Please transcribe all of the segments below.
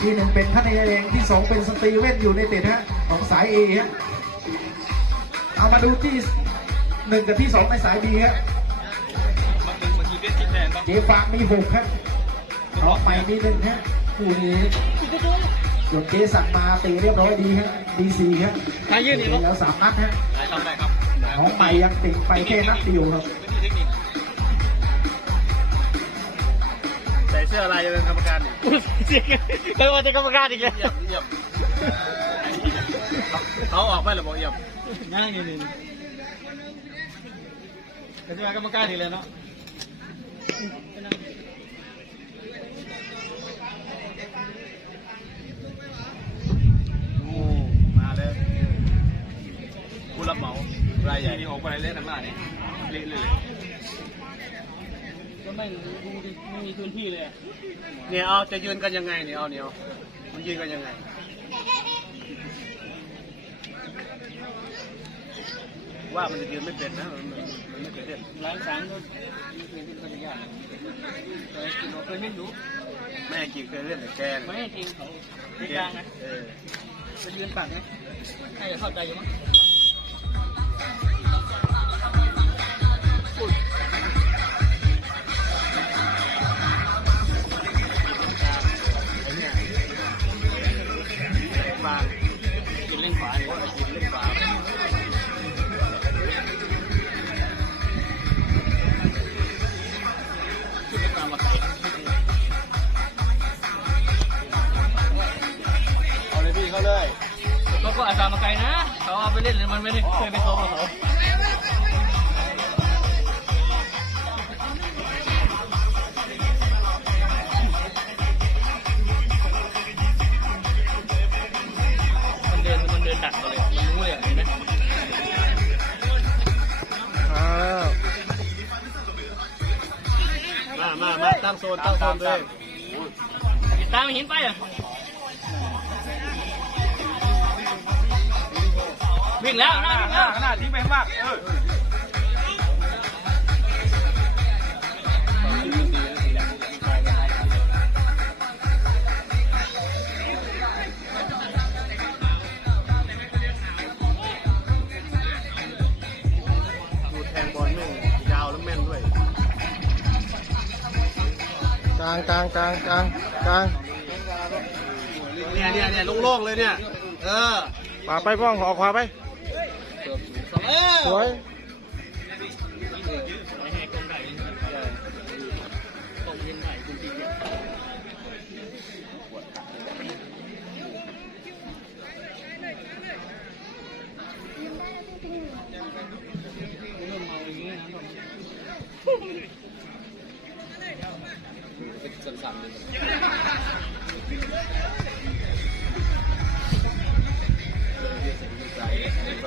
ที่หนึ่งเป็นท่านเองที่สองเป็นสตรีเว่นอยู่ในเต็ดฮะของสายเอฮะเอามาดูที่หนึ่งกับที่สองในสายบีฮะบางบางทีเบี้ยคิดแทนบ้างเจฟากมีหกฮะน้องใหม่มีหนึ่งฮะคู่นี้ส่วนเจสักมาตีเรียบร้อยดีฮะดีซีฮะใครยืนอีกตีลูกแล้วสามนัดฮะใครทำได้ครับน้องใหม่ยังติดไปแค่นัดเดียวครับ ส่เสื้ออะไรเป็นกรรมการนี่เคยว่าจะกรรมการอีกแล้วเยี่ยมเยี่ยมเขาออกไปหรือบอกเยี่ยมง่ายนิดนึงก็จะมากรรมการอีกแล้วเนาะโอ้มาเลยผู้รับเหมารายใหญ่นี่ออกไปเล่นหน้าเนี่ยเละเลยก็ ไม่ไม่มีพื้นที่เลยเนี่ยเอาจะยืนกันยังไงเนี่ยเอาเนี่ยเอามันยืนกันยังไง ว่ามันจะยืนไม่เป็นนะมันมันมันไม่เคยเล่นร้านสามก็มีพื้นที่ก็จะยากแต่กินเราเคยไม่รู้แม่กินเคยเล่นแต่แกนไม่ให้ทีมเขาไม่กลางนะเออ ไปยืนปากนะใครจะเข้าใจอยู่มั้ง ไมันไม่ได้เคยไปซ้อมกับเขามันเดินมันเดินดักเราเลยมันรู้เลยอะเห็นไหมมามามาตั้งโซนตั้งโซนเลยติดตามหินไปอะ วิ่งแล้วนะวิ่งแล้วขนาดทิ้งไปมากเออดูแทงบอลแม่งยาวแล้วแม่นด้วย กลางกลางกลางกลางกลางเนี่ยเนี่ยเนี่ยโล่งๆเลยเนี่ย เออ ขวาไปป้องออกขวาไปเออ สวย ไม่ให้กองไก่กองเย็นไก่คุณจริงเนี่ย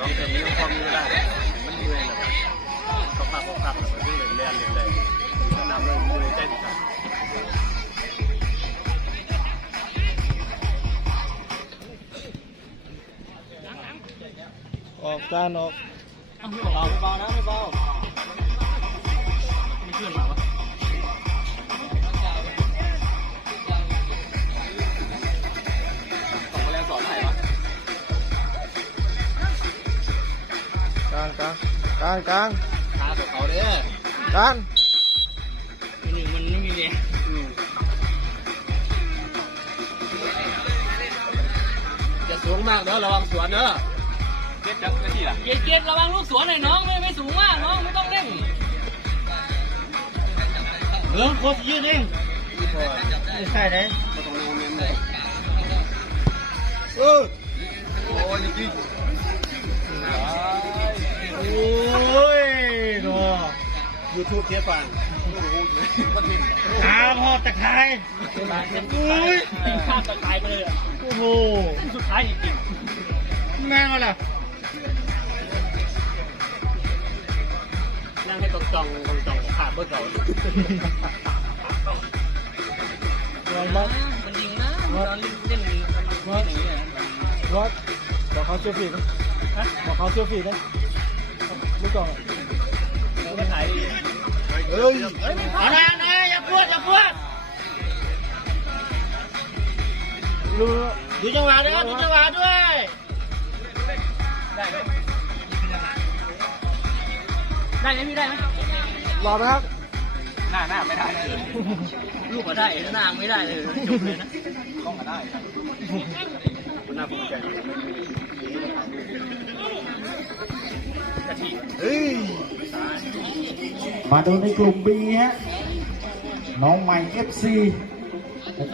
สองเทอมนี้ยังพอมีเวลามันเหนื่อยนะครับก็พักก็พักแล้วมันก็เลยเรียนเรียนเลยก็นำเลยมือใจดีครับออกจานออกไม่เบาไม่เบานะไม่เบาางกลางท้าของเขาเด้อกลางมันหนึ่งมันไม่มีแรงอืมอย่าสูงมากเด้อระวังสวนเด้อเจ็ดจับนาทีละเจ็ดเจ็ดระวังลูกสวนหน่อยน้องไม่ไม่สูงมากน้องไม่ต้องเร่งเออโคตรยืดเองพี่พอไม่ใช่เลยมาตรงนี้เน้นเลยเออโอ้ยจริง ยูทูบเทียบฟังมันมินขาพอตะไคร้อุ้ยข้ามตะไคร้ไปเลยอะโอ้โหสุดท้ายจริงแม่งมาละนั่งให้ตรงจองตรงจองขาดเบอร์เก่าลองบักๆมันยิงนะตอนเล่นมันอย่างเงี้ยรถบอกเขาเชื่อฟีดนะบอกเขาเชื่อฟีดนะลูกกล่องไม่ถ่าย เฮ้ยเอาน่อยนะอย่าปวดอย่าปวดรู้ดูจังหวะด้วยครับดูจังหวะด้วยได้ไหมพี่ได้ไหมรอไหมครับ หน้าหน้าไม่ได้ลูกก็ได้หน้าไม่ได้เลยจบเลยนะมันน่าภูมิใจเฮ้ย มาดูในกลุ่ม B ฮะน้องใหม่ FC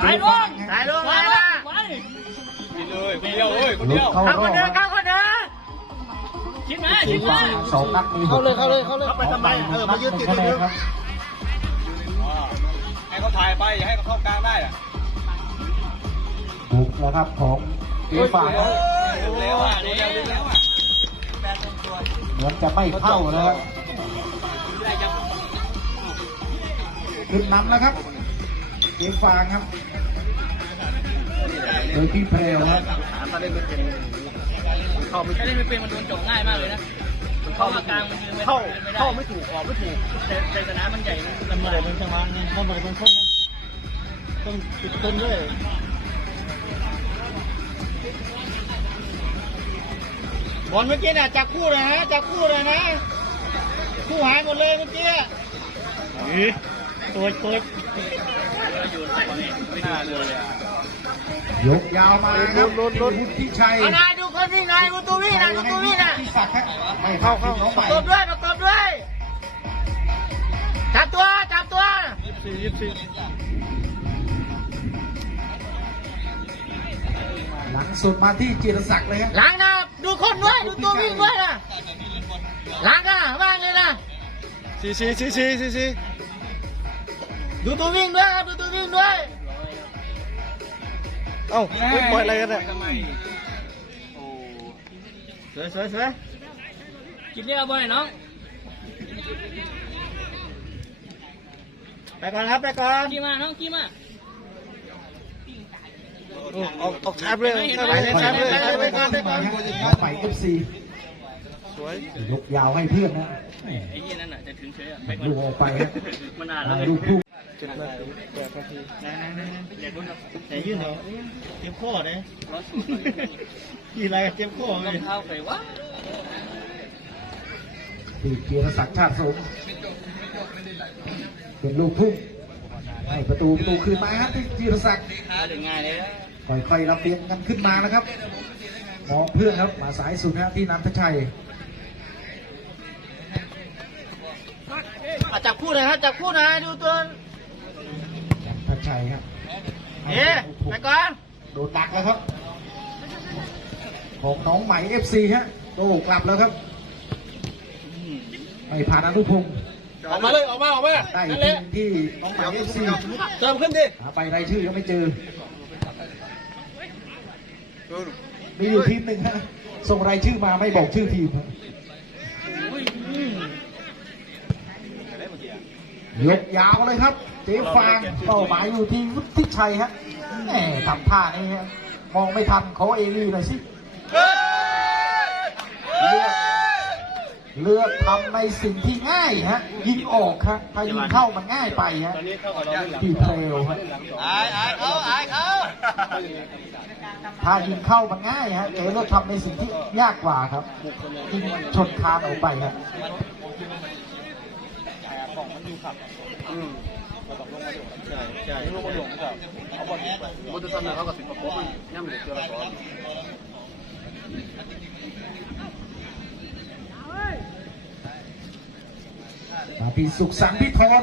สายลงสายลงไปมาไปเลยคนเดียวเอ้ยคนลุเดีกยวเข้ารอบคนเดินเข้าคนเดินคิดมาสีคิดมาฟ้าสองนัดมีเข้าเลยเข้าเลยเข้าเลยเข้าไปทำไมเออนัมาดยืนหตินึ่ดงตรคะงแนนี้นครับให้เขาถ่ายไปอย่าให้เขาเข้ากลางได้อะบุกแล้วครับของเจ๊ฝากครับเร็วอะเร็วเร็วอะเหมือนจะไม่เข้านะครับ ขึ้นนำแล้วครับเจ๊ฟางครับโดยพี่เพลวครับถามเขาเล่นไม่เป็นเข้าไม่ถ้าเล่นไม่เป็นมันโดนจงง่ายมากเลยนะเข้ามากลางมันยืนไม่เข้าไม่ได้เข้าไม่ถูกออกไม่ถูกแต่แต่สนามมันใหญ่มันมันเหมือนเป็นจังหวะนี่มันเหมือนเป็นคนต้องติดต้นด้วยบอลเมื่อกี้น่ะจับคู่เลยนะจับคู่เลยนะ คู่หายหมดเลยเมื่อกี้ นี่ตัวตัวไม่น่าเลยอะยกยาวมาครับวุฒิชัยเอานายดูคนวิ่งนายดูตัววิ่งนายดูตัววิ่งน่ะที่ศักดิ์ฮะให้เข้าเข้าน้องใหม่ประกบด้วยประกบด้วยจับตัวจับตัวสี่ยี่สิบหลังสุดมาที่จิรศักดิ์เลยครับหลังนะดูคนด้วยดูตัววิ่งด้วยนะหลังนะว่างเลยนะสี่สี่สี่สี่สี่สี่ ดูตัววิ่งด้วยครับดูตัววิ่งด้วย เอ้าไม่ปล่อยอะไรกันเนี่ยทำไมสวยสวยสวยกินเรียกบอลหน่อยน้องไปก่อนครับไปก่อนกี่มาน้องกี่มาโอ้ออกออกชาร์ปเลยชาร์ปเลยชาร์ปเลยชาร์ปเลยไปก่อนไปก่อนน้องใหม่เอฟซีสวยยกยาวให้เพื่อนนะไอ้ยี่นั่นน่ะจะถึงเฉยอะไปก่อนลูกออกไปครับมันนานแล้วลูกพุ่งเจ็ดนาทีแปดนาทีแต่ยื่นเหรอเจ็บข้อเนี่ยกี่ไรเจ็บข้อเลองยเท้าใส่วะที่เกียรติศักดิ์ชาติสมเป็นลูกพุ่งให้ประตูประตูคืนมาครับที่จิรศักดิ์ค่อยๆรับเปลี่ยนกันขึ้นมานะครับมองเพื่อนครับมาสายสุดนะที่นันทชัยจับคู่หน่อยครับจับคู่หน่อยดูตัว ชัยครับเอ๊ะไปก่อนโดนดักแล้วครับของน้องใหม่เอฟซีฮะโตกลับแล้วครับไม่ผ่านอนุพงศ์ออกมาเลยออกมาออกมาได้อีนั่กนแหทีละมที่น้องใหม่เอฟซีเติมขึ้นดิหาไปรายชื่อยังไม่เจอมีอยู่ทีมหนึ่งฮะส่งรายชื่อมาไม่บอกชื่อทีมฮะยกยาวเลยครับ เจ๊ฟางเป้าหมายอยู่ที่วุฒิชัยฮะแหมทำท่านี้ฮะมองไม่ทันขอเอวีหน่อยสิเลือกเลือกทำในสิ่งที่ง่ายฮะ ยิงออกครับถ้ายิงเข้ามันง่ายไปฮะตอนนี้เข้ากับเราเล่นหลังที่เพลวฮะอายอายเขาอายเขาถ้ายิงเข้ามันง่ายฮะเจเลือกทำในสิ่งที่ยากกว่าครับยิงชนคานออกไปครับ ใช่ใช่ลูกบอลหลวงก็เอาบอลบอลจะทำอะไรเขากับสิงคโปร์มันย่ำเหลือเกินละสองมาพี่สุขสันต์พี่ทอน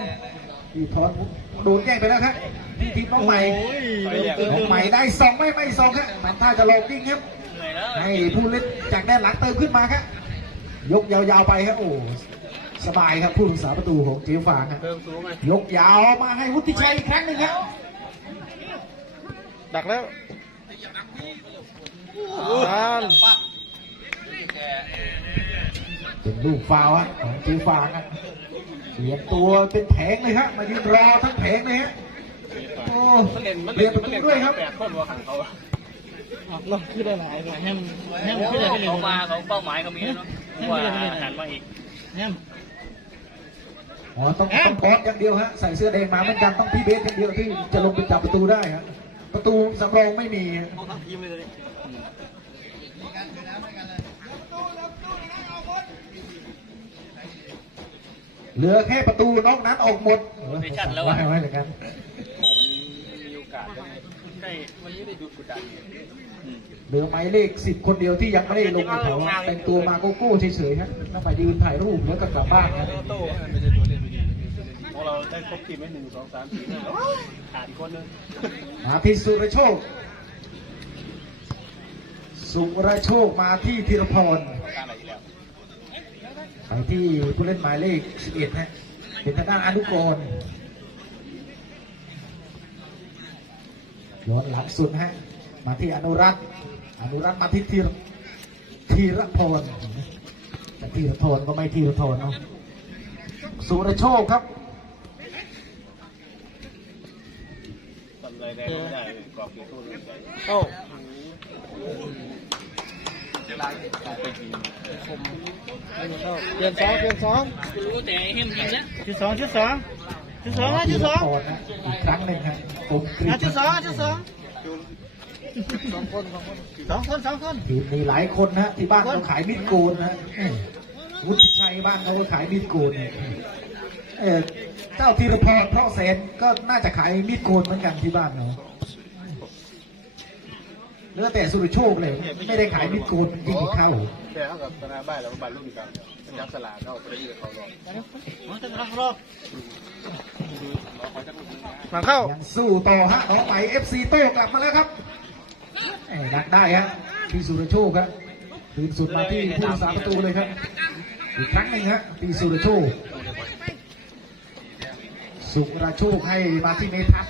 พี่ทอนโดนแย่งไปแล้วครับพี่ทีมน้องใหม่น้องใหม่ได้สองไม่ไม่สองครับทำท่าจะลงยิงครับเหนื่อยแล้วให้ผู้เล่นจากด้านหลังเติมขึ้นมาครับยกยาวๆไปครับโอ้ สบายครับผู้รักษาประตูของเจียวฟางครับเติมสูงไงยกยาวมาให้วุฒิชัยอีกครั้งหนึ่งครับดักแล้วนานเป็นลูกฟาวล์ฮะของเจียวฟางครับเปลี่ยนตัวเป็นแผงเลยครับมายืนรอทั้งแผงเลยฮะโอ้มันเล่นมันเปลี่เล่ยนนประมันตูเล่นด้วยครับแปดคนว่าขังเขาเราขึ้นได้หลายแฮมแฮมขึ้นได้ไม่เลยเขามาเขาเป้าหมายเขามีแล้วเนาะว่าหันมาอีกแฮม อ๋อต้องต้องบอสอย่างเดียวฮะใส่เสื้อแดงมาเหมือนกันต้องพี่เบสอย่างเดียวที่จะลงไปจับประตูได้ฮะประตูสำรองไม่มีเอาทั้งทีมเลยเหลือแค่ประตูนอกนั้นออกหมดไม่ชัดแล้วอะไว้เหมือนกันโอ้มันมีโอกาสได้ได้มันไม่ได้ดูกดดันเหลือหมายเลขสิบคนเดียวที่ยังไม่ได้ลงแถวแต่งตัวมาโกโก้เฉยๆครับแล้วไปยืนถ่ายรูปแล้วก็กลับบ้านครับโต้ ไม่ใช่ตัวเล่นไม่ดีพอเราได้ครบทีมไหมหนึ่งสองสามสี่ขาดอีกคนนึงมาที่สุรโชค สุรโชคมาที่ธีรพรการอะไรอีกแล้วไปที่ผู้เล่นหมายเลข11ฮะเป็นทางด้านอนุกรณ์ย้อนหลังสุดฮะมาที่อนุรัตน์อนุรัตน์มาที่ธีรธีรพรแต่ธีรพรก็ไม่ธีรพรเนาะสุรโชคครับ ทำอะ ได้ไม่ได้กรอบเกี่ตัวเอ้าไปทีมเปลี่ยนสองเปลี่ยนสองรู้แต่เห็มยิงแล้วชุดสองชุดสองชุดสองนะชุดสองนะอีกครั้งหนึ่งฮะผมกรีอะดชุดสองชุดสองสองคนสองคนสองคนสองคนทีมมีหลายคนนะที่บ้านเขาขายมีดโกนนะวุฒิชัยบ้านเขาก็ขายมีดโกน เนี่ยเออเจ้าธีรพรเพราะแสนก็น่าจะขายมีดโกนเหมือนกันที่บ้านเขาเหลือแต่สุรโชคเลย ไม่ได้ขายมีดโกนจริงๆเข้าแต่เขากับธนาบ้านแล้วบ้านรุ่นกันจับสลากเข้าไปได้ยินเขาลองมาเต็มรับรอบหลังเข้ายังสู้ต่อฮะน้องใหม่เอฟซีโต้กลับมาแล้วครับเอ้ยดักได้ฮะพี่สุรโชคครับคืนสุดมาที่ผู้รักษาประตูเลยครับอีกครั้งหนึ่งฮะพี่สุรโชค สุกรโชคให้มาที่เมทัศ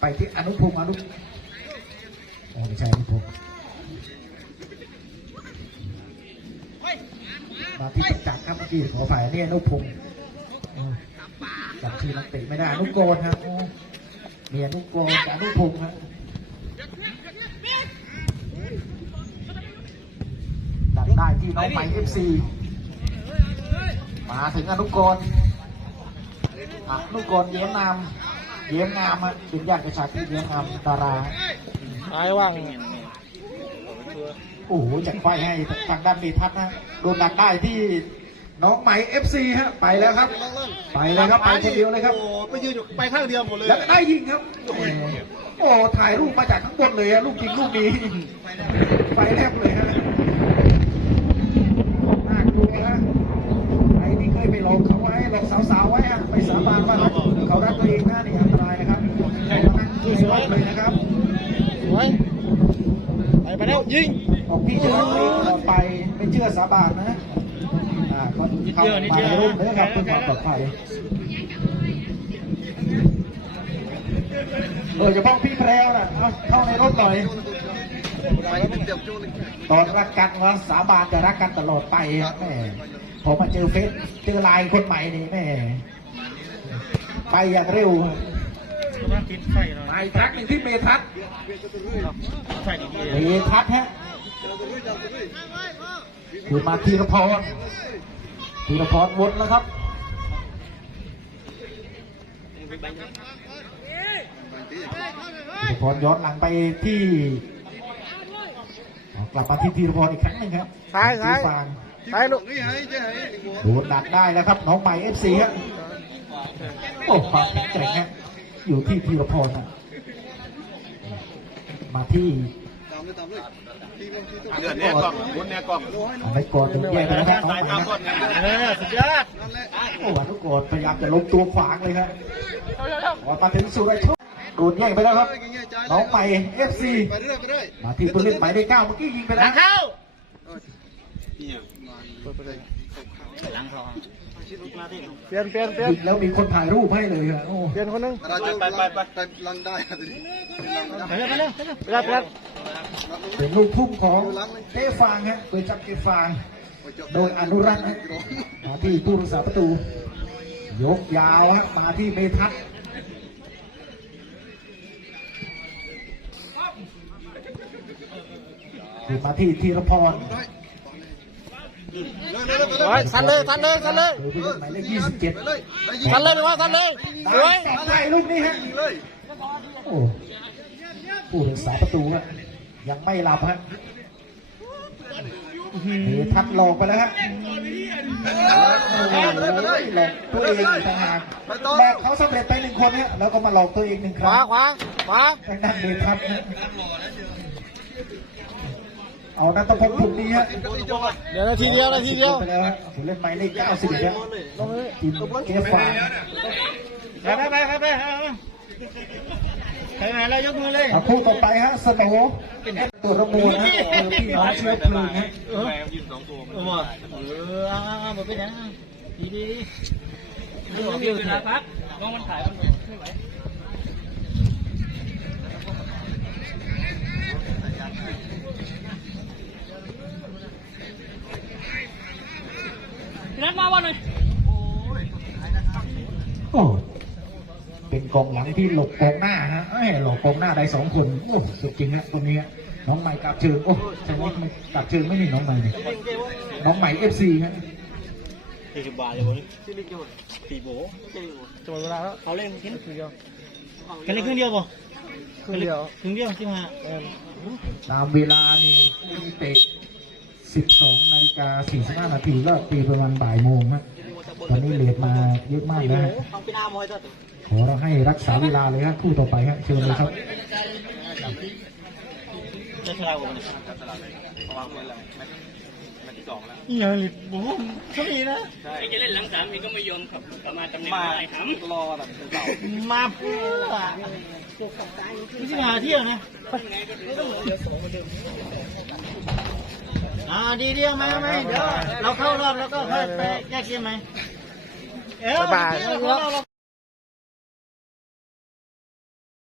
ไปที่อนุพงศ์อนุโอ้ไม่ใช่อนุพงศ์มาที่ประจักครับเมื่อกี้ขอฝ่ายนี่อนุพงศ์เออจำชื่อนักเตะไม่ได้อนุโกนครับมีอนุโกนอนุพงศ์ครับดัก ได้ที่น้องใหม่เอฟซีมาถึงอนุกรณ์อนุกรณ์เย้มนามเย้มงามฮะเป็นญาติกระชาที่เย้มงามดาราไอ้ว่างโอ้โหจากไฟให้ทางด้านเมทัศน์นะโดนดักได้ที่น้องใหม่เอฟซีฮะไปแล้วครับ ไปเลยครับไปคนเดียวเลยครับโอ้ไปยืนอยู่ไปข้างเดียวหมดเลยแล้วก็ได้ยิงครับแหมโอ้ถ่ายรูปมาจากข้างบนเลยอะลูกจริงลูกนี้ไฟแลบเลยฮะน่ากลัวฮะใครที่เคยไปลองเขาไว้ลองสาวๆไว้ฮะไปสาบานว่าเขารักตัวเองนะนี่อันตรายนะครับเขามานั่งคือสวยเลยนะครับ สวยไปมาแล้ว ยิงบอกพี่จะรักตัวเองตลอไปไม่เชื่อสาบานนะอ่าก็เข้ามาในรูปเลยครับเพื่อความปลอดภัยโดยเฉพาะพี่แพรวน่ะเอาเข้าในรถหน่อยตอนรักกันว่าสาบานจะรักกันตลอดไปครับแม่พอมาเจอเฟซเจอไลน์คนใหม่นี่แม่ไปอย่างเร็ว มาติดไฟหน่อยมาอีกครั้งหนึ่งที่เมทัศน์ไฟดีเมทัศน์ฮะคือมาธีรพรธีรพรวนแล้วครับธีรพรย้อนหลังไปที่อ๋อกลับมาที่ธีรพรอีกครั้งหนึ่งครับซ้ายซ้ายที่ฟางซ้ายลูกโดนดักได้แล้วครับ น้องใหม่เอฟซีครับโอ้ความแข็งแกร่งฮะ อยู่ที่ธีรพรนะมาที่เดือนนี้กล้องบนเนี้ยกล้องเอาไปก่อนถึงแยกไปแล้วครับสายใหม่ทำก่อนนะไงเออสุดยอดโอ้โหทุกคนพยายามจะล้มตัวขวางเลยครับมาถึงสุรโชคโดนแย่งไปแล้วครับน้องใหม่เอฟซีมาที่ผู้เล่นหมายเลขเก้าเมื่อกี้ยิงไปแล้วเข้า หลังพอเปลี่ยนเปลี่ยนเปลี่ยนยิงแล้วมีคนถ่ายรูปให้เลยครับโอ้เปลี่ยนคนนึงไปไปไปไปไปเลยไปเลยไปเลยไปเลยไปเลยเป็นลูกพุ่งของเต้ฟางฮะโดยจับเต้ฟาง โดยอนุรักษ์ฮะมาที่ผู้รักษาประตู ยกยาวฮะมาที่เมทัศน์คือมาที่ธีรพรโอ้ย ทันเลยทันเลยทันเลยโดยผู้เล่นหมายเลขยี่สิบเจ็ดทันเลยดีว่าทันเลยสวยตอบได้ลูกนี้ฮะโอ้ผู้รักษาประตูฮะยังไม่หลับฮะเดทัดหลอกไปแล้วฮะหลอกตัวเองอีกต่างหากหลอกเขาสำเร็จไปหนึ่งคนฮะแล้วก็มาหลอกตัวเองหนึ่งคขวารั้งขวาขวาทางด้านเดทัดนะ เอานัตพงศ์ถุงนี้ฮะเดี๋ยวนาทีเดียวนาทีเดียวไปแล้วฮะผู้เล่นหมายเลข91ฮะทีมเกฟฟางไปไปไปไปไปใครมาแล้วยกมือเลยอะคู่ต่อไปฮะสโนว์ตัวระมูลนะเออพี่น้องเชื้อเพลิงฮะเออแม่ยืนสองตัวมันเออเอออ่าหมดไปนะดีดีไม่มีเวลาพักน้องมันถ่ายมันไม่ไหว พี่นัทมาวันหน่อยโอ้เป็นกองหลังที่หลบกองหน้าฮะเอ้ยหลบกองหน้าได้สองคนโอ้สุดจริงฮะตรงนี้ฮะน้องใหม่กลับเชิงโอ้ใช่ไหมไม่กลับเชิงไม่นี่น้องใหม่เนี่ยน้องใหม่เอฟซีฮะสี่สิบบาทเลยวันนี้สี่โบจะหมดเวลาแล้วเขาเล่นครึ่งเดียวกันเล่นครึ่งเดียวป่ะครึ่งเดียวครึ่งเดียวใช่ไหมตามเวลานี่มีเตะ 12นาฬิกา45นาทีก็ตีประมาณบ่ายโมงฮะตอนนี้เลทมาเยอะมากนะฮะต้องไปหน้ามวยตัวขอเราให้รักษาเวลาเลยฮะคู่ต่อไปฮะเชิญเลยครับจะชนะกูมันจับสลับเลยเพราะว่าเมื่อไรแมตช์แมตช์ที่สองแล้วนี่ยังหลิบบุ้มเขามีนะใช่ไอ้จะเล่นหลังสามนี่ก็ไม่ยอมขับกลับมาตำแหน่งมาไอ้หำรอแบบเป็นเก่ามาเพื่อนี่จะมาเที่ยวนะ อ่าดีเดียวไหมไหมเดี๋ยวเราเข้ารอบแล้วก็ค่อยไปแก้เกมไหมเออเราเข้ารอบเรา